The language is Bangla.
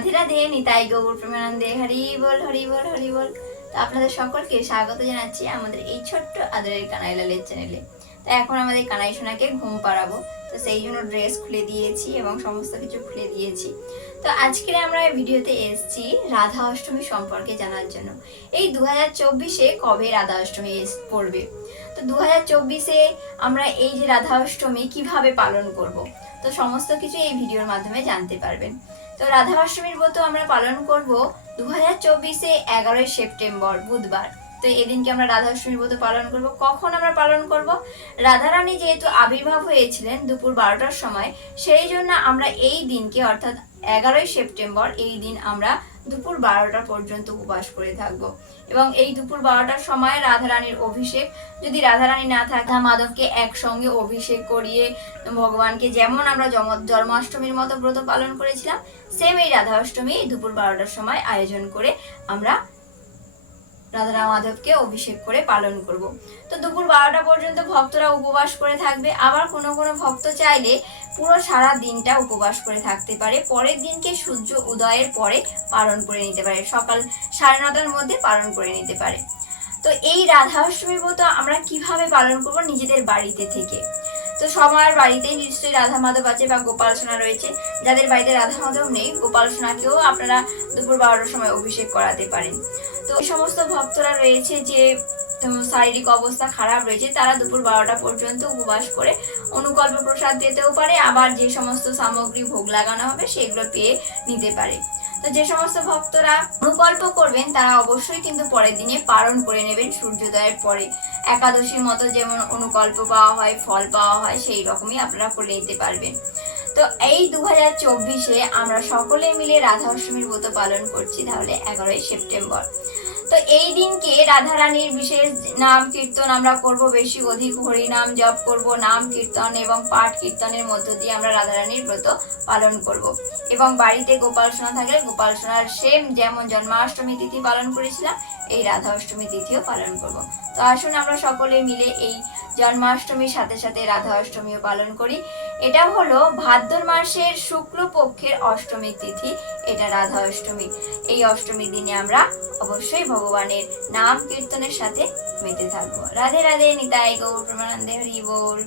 রাধে রাধে, নিতাই গৌর প্রেমানন্দে, হরি বল হরি বল হরি বল। তো আপনাদের সকলকে স্বাগত জানাচ্ছি আমাদের এই ছোট্ট আদরের কানাই লালের চ্যানেলে। তো এখন আমাদের কানাই সোনাকে ঘুম পাড়াবো, তো সেই জন্য ড্রেস খুলে দিয়েছি এবং সমস্ত কিছু খুলে দিয়েছি। তো আজকে আমরা ভিডিওতে এসেছি রাধা অষ্টমী সম্পর্কে জানার জন্য। এই 2024-এ কবে রাধা অষ্টমী পড়বে, তো 2024-এ আমরা এই যে রাধা অষ্টমী কিভাবে পালন করব, তো সমস্ত কিছু এই ভিডিওর মাধ্যমে জানতে পারবেন। তো রাধা অষ্টমীর ব্রত আমরা পালন করব 2024-এ 11ই সেপ্টেম্বর বুধবার। তো এদিনকে আমরা রাধা অষ্টমীর ব্রত পালন করব। কখন আমরা পালন করব? রাধারানী যেহেতু আবির্ভাব হয়েছিলেন দুপুর 12টার সময়, সেই জন্য আমরা এই দিনকে অর্থাৎ 11ই সেপ্টেম্বর এই দিন আমরা দুপুর 12টা পর্যন্ত উপবাস করে থাকবো। এবং এই দুপুর 12টার সময় রাধারানীর অভিষেক, যদি রাধারানী না থাকে মাধবকে একসঙ্গে অভিষেক করিয়ে ভগবানকে যেমন আমরা জন্মাষ্টমীর মতো ব্রত পালন করেছিলাম, সেম এই রাধা অষ্টমী দুপুর 12টার সময় আয়োজন করে আমরা রাধা মাধবকে অভিষেক করে পালন করব। তো দুপুর 12টা পর্যন্ত ভক্তরা উপবাস করে থাকবে। আবার কোনো কোনো ভক্ত চাইলে পুরো সারা দিনটা উপবাস করে থাকতে পারে, পরের দিনকে সূর্য উদয়ের পরে পালন করে নিতে পারে, সকাল 9:30টার মধ্যে পালন করে নিতে পারে। তো এই রাধা অষ্টমীর ব্রত আমরা কিভাবে পালন করব নিজেদের বাড়িতে থেকে। তো সবার বাড়িতেই নিশ্চয়ই রাধা মাধব আছে বা গোপাল সোনা রয়েছে। যাদের বাড়িতে রাধা মাধব নেই, গোপাল সোনাকেও আপনারা দুপুর 12টার সময় অভিষেক করাতে পারেন। তো এই সমস্ত ভক্তরা রয়েছে যে শারীরিক অবস্থা খারাপ রয়েছে, তারা দুপুর 12টা পর্যন্ত উপবাস করে অনুকল্প প্রসাদ পেতেও পারে, আবার যে সমস্ত সামগ্রী ভোগ লাগানো হবে সেগুলো পেয়ে নিতে পারে। তো যে সমস্ত ভক্তরা অনুকল্প করবেন তারা অবশ্যই কিন্তু পরের দিনে পালন করে নেবেন সূর্যোদয়ের পরে। একাদশীর মতো যেমন অনুকল্প পাওয়া হয়, ফল পাওয়া হয়, সেই রকমই আপনারা করে নিতে পারবেন। তো এই 2024-এ আমরা সকলে মিলে রাধা অষ্টমীর ব্রত পালন করছি, তাহলে 11ই সেপ্টেম্বর। তো এই দিনকে রাধারানীর বিশেষ নাম কীর্তন আমরা করব, বেশি অধিক হরিনাম জপ করব, নাম কীর্তন এবং পাঠ কীর্তনের মধ্য দিয়ে আমরা রাধারানীর ব্রত পালন করব। এবং বাড়িতে গোপাল সোনা থাকলে গোপাল সোনার সেম যেমন জন্মাষ্টমী তিথি পালন করেছিলাম, এই রাধা অষ্টমী তিথিও পালন করব। তো আসুন আমরা সকলে মিলে এই জন্মাষ্টমীর সাথে সাথে রাধা অষ্টমীও পালন করি। এটা হলো ভাদ্র মাসের শুক্লপক্ষের অষ্টমী তিথি, এটা রাধা অষ্টমী। এই অষ্টমীর দিনে আমরা অবশ্যই ভগবানের নাম কীর্তনের সাথে মেতে থাকবো। রাধে রাধে, নিতাই গৌর প্রেমানন্দে, হরি বল।